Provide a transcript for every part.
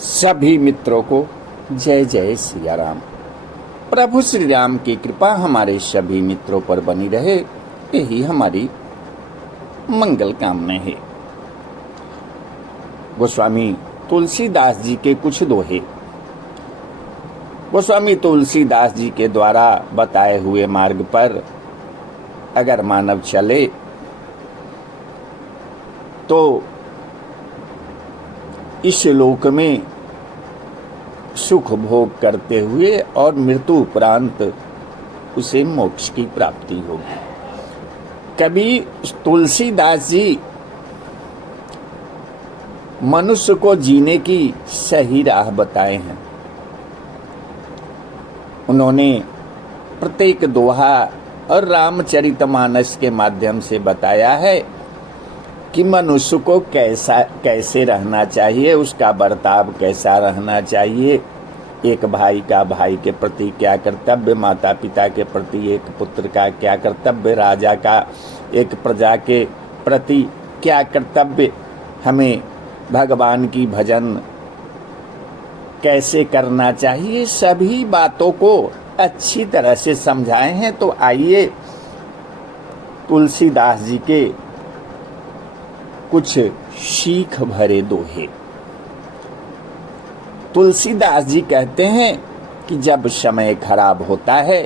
सभी मित्रों को जय जय सिया राम। प्रभु श्री राम की कृपा हमारे सभी मित्रों पर बनी रहे, यही हमारी मंगल कामना है। गोस्वामी तुलसीदास जी के कुछ दोहे। गोस्वामी तुलसीदास जी के द्वारा बताए हुए मार्ग पर अगर मानव चले तो इस लोक में सुख भोग करते हुए और मृत्यु उपरांत उसे मोक्ष की प्राप्ति होगी। कभी तुलसीदास जी मनुष्य को जीने की सही राह बताए हैं। उन्होंने प्रत्येक दोहा और रामचरितमानस के माध्यम से बताया है कि मनुष्य को कैसे रहना चाहिए, उसका बर्ताव कैसा रहना चाहिए, एक भाई का भाई के प्रति क्या कर्तव्य, माता पिता के प्रति एक पुत्र का क्या कर्तव्य, राजा का एक प्रजा के प्रति क्या कर्तव्य, हमें भगवान की भजन कैसे करना चाहिए, सभी बातों को अच्छी तरह से समझाए हैं। तो आइए तुलसीदास जी के कुछ सीख भरे दोहे। तुलसीदास जी कहते हैं कि जब समय खराब होता है,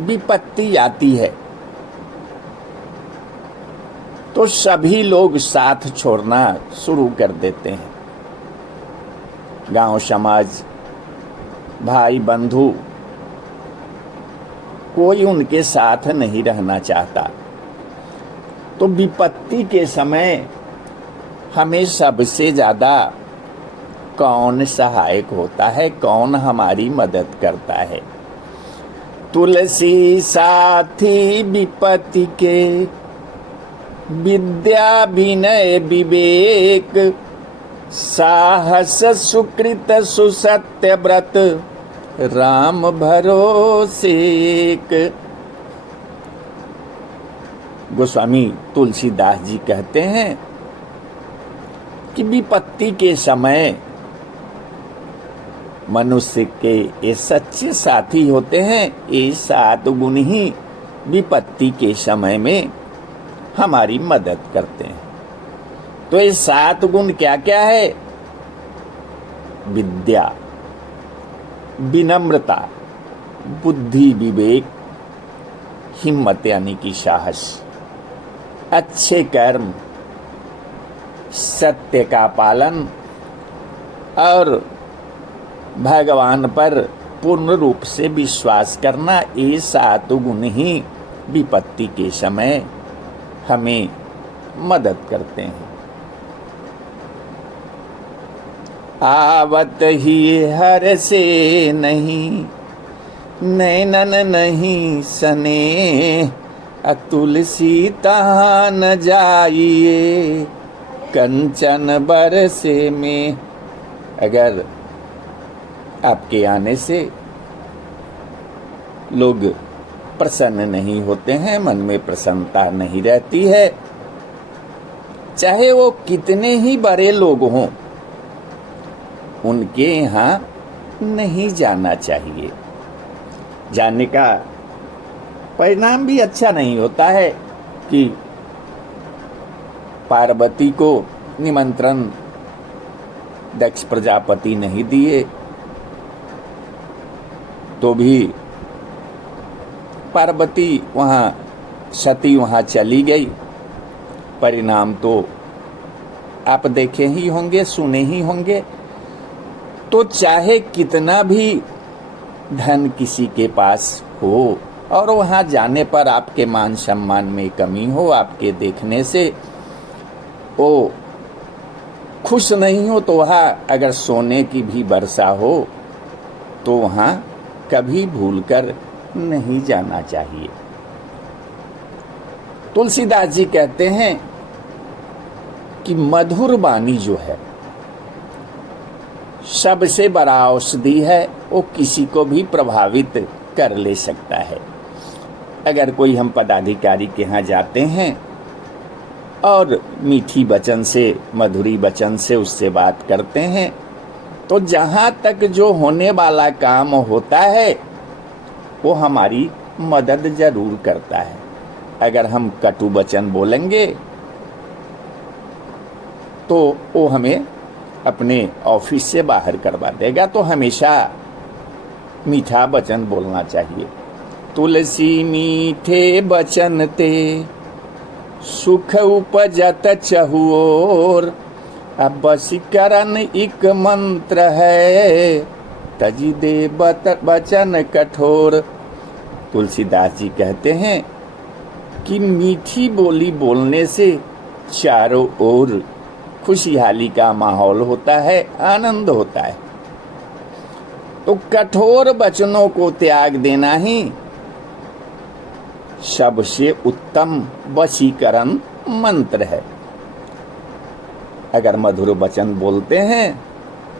विपत्ति आती है, तो सभी लोग साथ छोड़ना शुरू कर देते हैं। गांव समाज, भाई बंधु, कोई उनके साथ नहीं रहना चाहता। तो विपत्ति के समय हमें सबसे ज्यादा कौन सहायक होता है, कौन हमारी मदद करता है? तुलसी साथी विपत्ति के, विद्या विनय विवेक, साहस सुकृत सुसत्य व्रत, राम भरोसे। गोस्वामी तुलसीदास जी कहते हैं कि विपत्ति के समय मनुष्य के ये सच्चे साथी होते हैं। ये 7 गुण ही विपत्ति के समय में हमारी मदद करते हैं। तो ये 7 गुण क्या क्या है? विद्या, विनम्रता, बुद्धि विवेक, हिम्मत यानी कि साहस, अच्छे कर्म, सत्य का पालन और भगवान पर पूर्ण रूप से विश्वास करना, ये 7 गुण ही विपत्ति के समय हमें मदद करते हैं। आवत ही हर से नहीं, नैनन नहीं सने, तुलसी तहाँ न जाइए, कंचन बरसे में। अगर आपके आने से लोग प्रसन्न नहीं होते हैं, मन में प्रसन्नता नहीं रहती है, चाहे वो कितने ही बड़े लोग हों, उनके यहाँ नहीं जाना चाहिए। जाने का परिणाम भी अच्छा नहीं होता है कि पार्वती को निमंत्रण दक्ष प्रजापति नहीं दिए तो भी पार्वती सती वहां चली गई। परिणाम तो आप देखे ही होंगे, सुने ही होंगे। तो चाहे कितना भी धन किसी के पास हो और वहां जाने पर आपके मान सम्मान में कमी हो, आपके देखने से वो खुश नहीं हो, तो वहां अगर सोने की भी वर्षा हो तो वहां कभी भूलकर नहीं जाना चाहिए। तुलसीदास जी कहते हैं कि मधुर वाणी जो है सबसे बड़ा औषधि है, वो किसी को भी प्रभावित कर ले सकता है। अगर कोई हम पदाधिकारी के यहाँ जाते हैं और मीठी वचन से, मधुरी वचन से उससे बात करते हैं तो जहां तक जो होने वाला काम होता है वो हमारी मदद जरूर करता है। अगर हम कटु वचन बोलेंगे तो वो हमें अपने ऑफिस से बाहर करवा देगा। तो हमेशा मीठा वचन बोलना चाहिए। तुलसी मीठे वचन ते सुख उपजत चहुओर, अब वशीकरण एक मंत्र है, तजी दे वचन कठोर। तुलसीदास जी कहते हैं कि मीठी बोली बोलने से चारों ओर खुशहाली का माहौल होता है, आनंद होता है। तो कठोर वचनों को त्याग देना ही सबसे उत्तम वशीकरण मंत्र है। अगर मधुर वचन बोलते हैं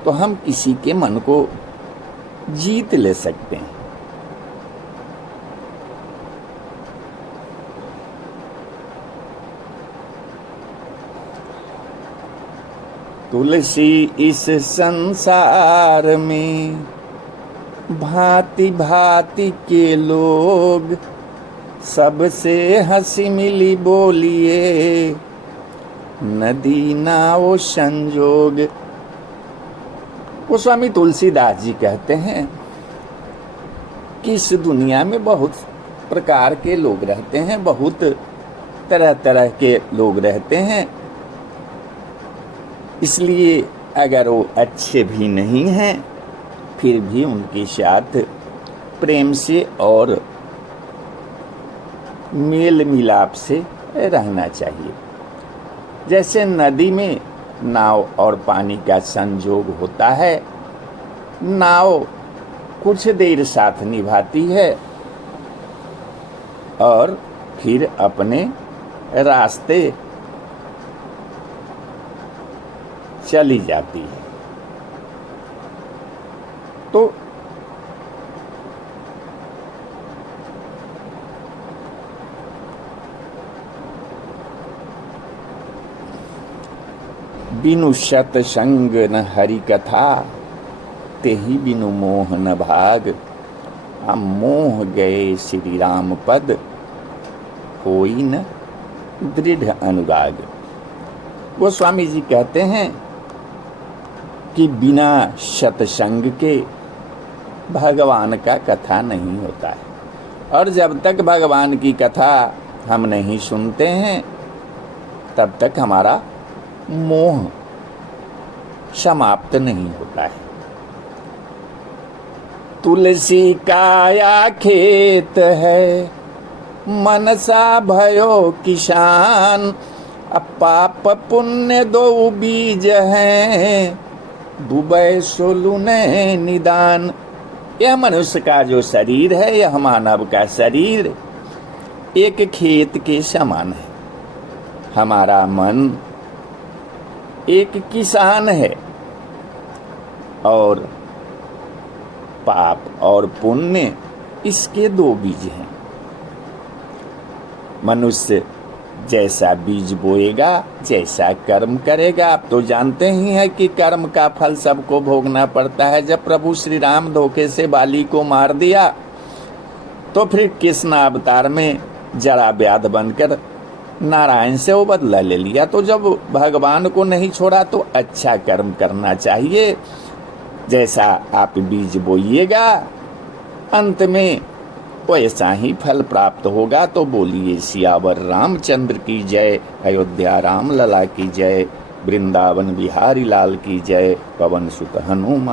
तो हम किसी के मन को जीत ले सकते हैं। तुलसी इस संसार में भांति भांति के लोग, सबसे हंसी मिली बोलिए, नदी नाव संजोग। गोस्वामी तुलसीदास जी कहते हैं कि इस दुनिया में बहुत प्रकार के लोग रहते हैं, बहुत तरह तरह के लोग रहते हैं। इसलिए अगर वो अच्छे भी नहीं हैं फिर भी उनके साथ प्रेम से और मेल मिलाप से रहना चाहिए। जैसे नदी में नाव और पानी का संजोग होता है, नाव कुछ देर साथ निभाती है और फिर अपने रास्ते चली जाती है। तो बिनु सतसंग न हरि कथा, तेहि बिनु मोह न भाग। हम मोह गए श्री राम पद, कोई न दृढ़ अनुराग। गोस्वामी जी कहते हैं कि बिना सत्संग के भगवान का कथा नहीं होता है। और जब तक भगवान की कथा हम नहीं सुनते हैं तब तक हमारा मोह समाप्त नहीं होता है। तुलसी काया खेत है, मनसा भयो किसान। अब पाप पुण्य दो बीज हैं, डूबे सोलुने निदान। यह मनुष्य का जो शरीर है, यह मानव का शरीर एक खेत के समान है। हमारा मन एक किसान है और पाप और पुण्य इसके दो बीज हैं। मनुष्य जैसा बीज बोएगा, जैसा कर्म करेगा। आप तो जानते ही हैं कि कर्म का फल सबको भोगना पड़ता है। जब प्रभु श्री राम धोखे से बाली को मार दिया तो फिर कृष्ण अवतार में जरा व्याध बनकर नारायण से वो बदला ले लिया। तो जब भगवान को नहीं छोड़ा तो अच्छा कर्म करना चाहिए। जैसा आप बीज बोइएगा अंत में वैसा ही फल प्राप्त होगा। तो बोलिए सियावर रामचंद्र की जय, अयोध्या राम लला की जय, वृंदावन बिहारी लाल की जय, पवन सुत हनुमान।